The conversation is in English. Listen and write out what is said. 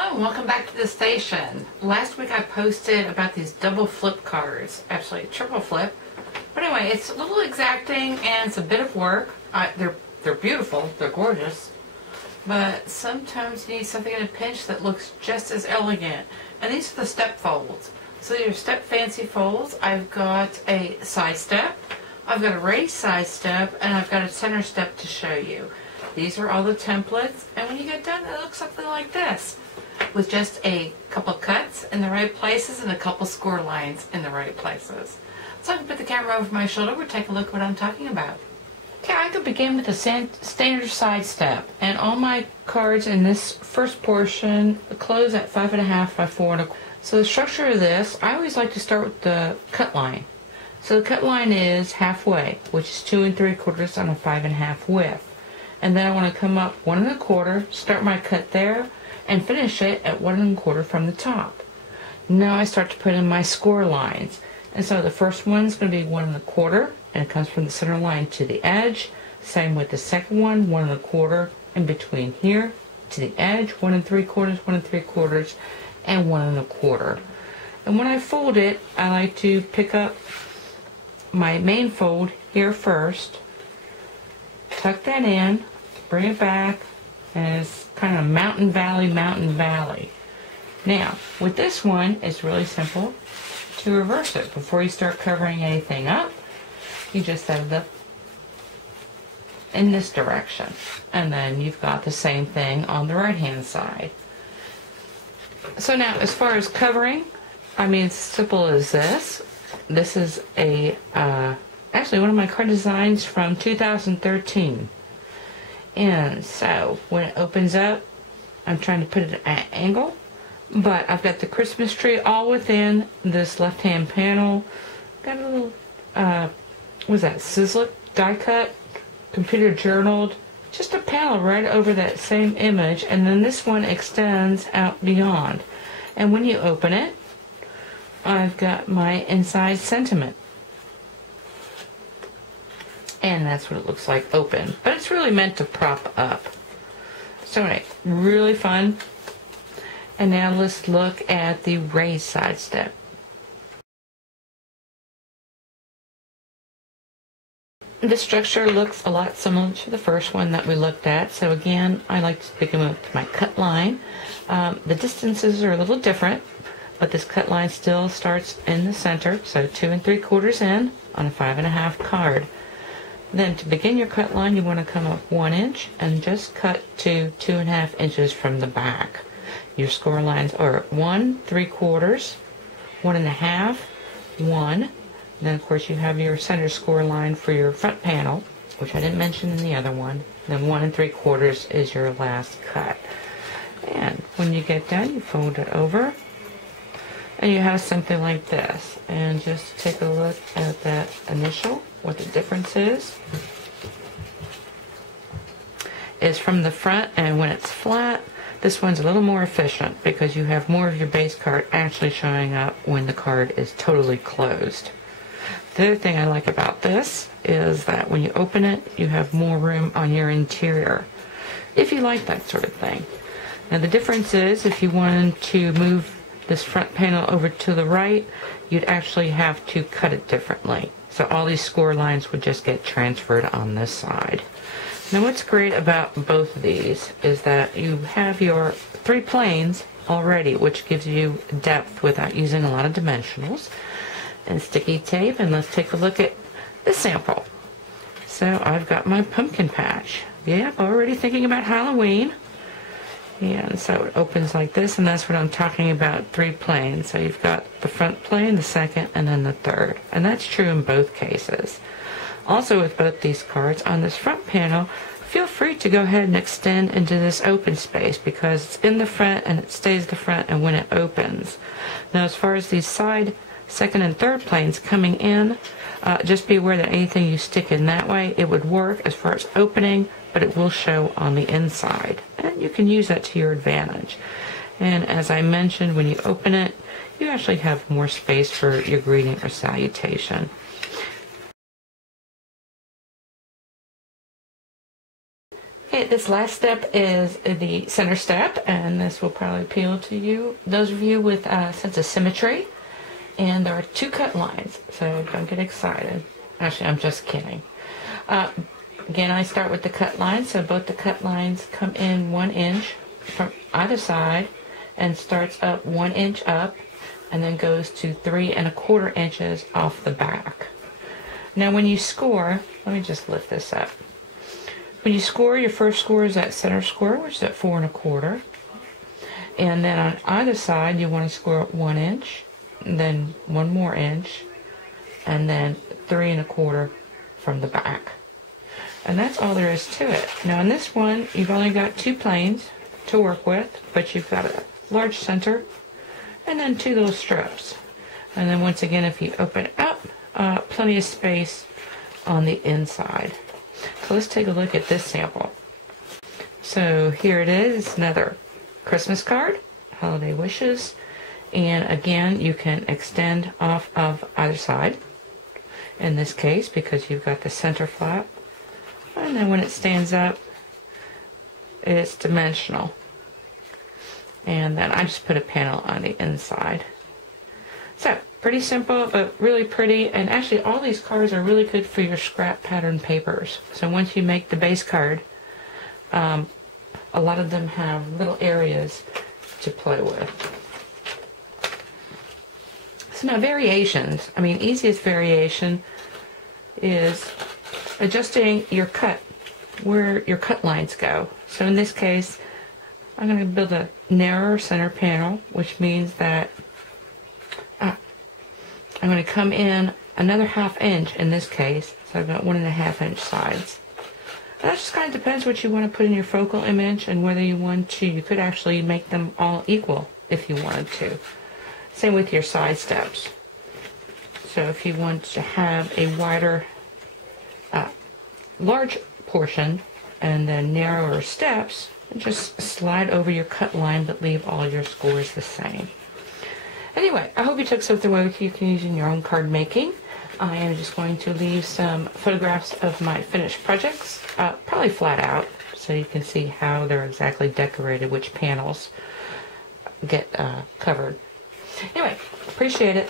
Hello and welcome back to the station. Last week I posted about these double flip cards, actually triple flip. But anyway, it's a little exacting and it's a bit of work. They're beautiful, they're gorgeous. But sometimes you need something in a pinch that looks just as elegant. And these are the step folds. So these are step fancy folds. I've got a side step, I've got a raised side step, and I've got a center step to show you. These are all the templates, and when you get done, it looks something like this, with just a couple cuts in the right places and a couple score lines in the right places. So I can put the camera over my shoulder and take a look at what I'm talking about. Okay, I could begin with a standard side step, and all my cards in this first portion close at 5.5 by 4.25. So the structure of this, I always like to start with the cut line. So the cut line is halfway, which is 2 3/4 on a 5.5 width. And then I want to come up 1 1/4, start my cut there, and finish it at 1 1/4 from the top. Now I start to put in my score lines. And so the first one's going to be 1 1/4, and it comes from the center line to the edge. Same with the second one, 1 1/4, in between here to the edge, 1 3/4, 1 3/4, and 1 1/4. And when I fold it, I like to pick up my main fold here first, tuck that in, bring it back, and it's kind of mountain valley, mountain valley. Now, with this one, it's really simple to reverse it. Before you start covering anything up, you just have the in this direction. And then you've got the same thing on the right-hand side. So now, as far as covering, I mean, it's simple as this. This is a actually one of my card designs from 2013. And so when it opens up, I'm trying to put it at an angle, but I've got the Christmas tree all within this left-hand panel. Got a little what was that, sizzler die cut, computer journaled, just a panel right over that same image, and then this one extends out beyond. And when you open it, I've got my inside sentiment. And that's what it looks like open. But it's really meant to prop up. So anyway, really fun. And now let's look at the raised side step. The structure looks a lot similar to the first one that we looked at. So again, I like to begin with my cut line. The distances are a little different, but this cut line still starts in the center. So 2 3/4 in on a 5.5 card. Then to begin your cut line, you want to come up 1 inch and just cut to 2.5 inches from the back. Your score lines are 1 3/4, 1 1/2, 1. Then of course you have your center score line for your front panel, which I didn't mention in the other one. Then 1 3/4 is your last cut. And when you get done, you fold it over, and you have something like this. And just take a look at that initial. What the difference is from the front, and when it's flat, this one's a little more efficient because you have more of your base card actually showing up when the card is totally closed. The other thing I like about this is that when you open it, you have more room on your interior, if you like that sort of thing. Now the difference is, if you wanted to move this front panel over to the right, you'd actually have to cut it differently. So all these score lines would just get transferred on this side. Now what's great about both of these is that you have your 3 planes already, which gives you depth without using a lot of dimensionals and sticky tape. And let's take a look at this sample. So I've got my pumpkin patch. Yeah, already thinking about Halloween. And so it opens like this, and that's what I'm talking about, 3 planes. So you've got the front plane, the second, and then the third. And that's true in both cases. Also with both these cards, on this front panel, feel free to go ahead and extend into this open space because it's in the front and it stays the front and when it opens. Now as far as these side, second and third planes coming in, just be aware that anything you stick in that way, it would work as far as opening, but it will show on the inside. And you can use that to your advantage. And as I mentioned, when you open it, you actually have more space for your greeting or salutation. Okay, this last step is the center step, and this will probably appeal to you, those of you with a sense of symmetry. And there are 2 cut lines, so don't get excited. Actually, I'm just kidding. Again, I start with the cut line, so both the cut lines come in 1 inch from either side and starts up 1 inch up and then goes to 3 1/4 inches off the back. Now when you score, let me just lift this up. When you score, your first score is that center score, which is at 4 1/4. And then on either side, you want to score 1 inch, and then 1 more inch, and then 3 1/4 from the back. And that's all there is to it. Now in this one, you've only got 2 planes to work with, but you've got a large center, and then 2 little strips. And then once again, if you open it up, plenty of space on the inside. So let's take a look at this sample. So here it is. It's another Christmas card, holiday wishes. And again, you can extend off of either side. In this case, because you've got the center flap. And then when it stands up, it's dimensional. And then I just put a panel on the inside. So, pretty simple, but really pretty. And actually, all these cards are really good for your scrap pattern papers. So once you make the base card, a lot of them have little areas to play with. So now variations. I mean, easiest variation is adjusting your cut, where your cut lines go. So in this case, I'm going to build a narrower center panel, which means that I'm going to come in another 1/2 inch in this case. So I've got 1 1/2 inch sides. And that just kind of depends what you want to put in your focal image and whether you want to. You could actually make them all equal if you wanted to. Same with your side steps. So if you want to have a wider, large portion and then narrower steps, just slide over your cut line but leave all your scores the same. Anyway, I hope you took something away with you can use in your own card making. I am just going to leave some photographs of my finished projects, probably flat out, so you can see how they're exactly decorated, which panels get covered. Anyway, appreciate it.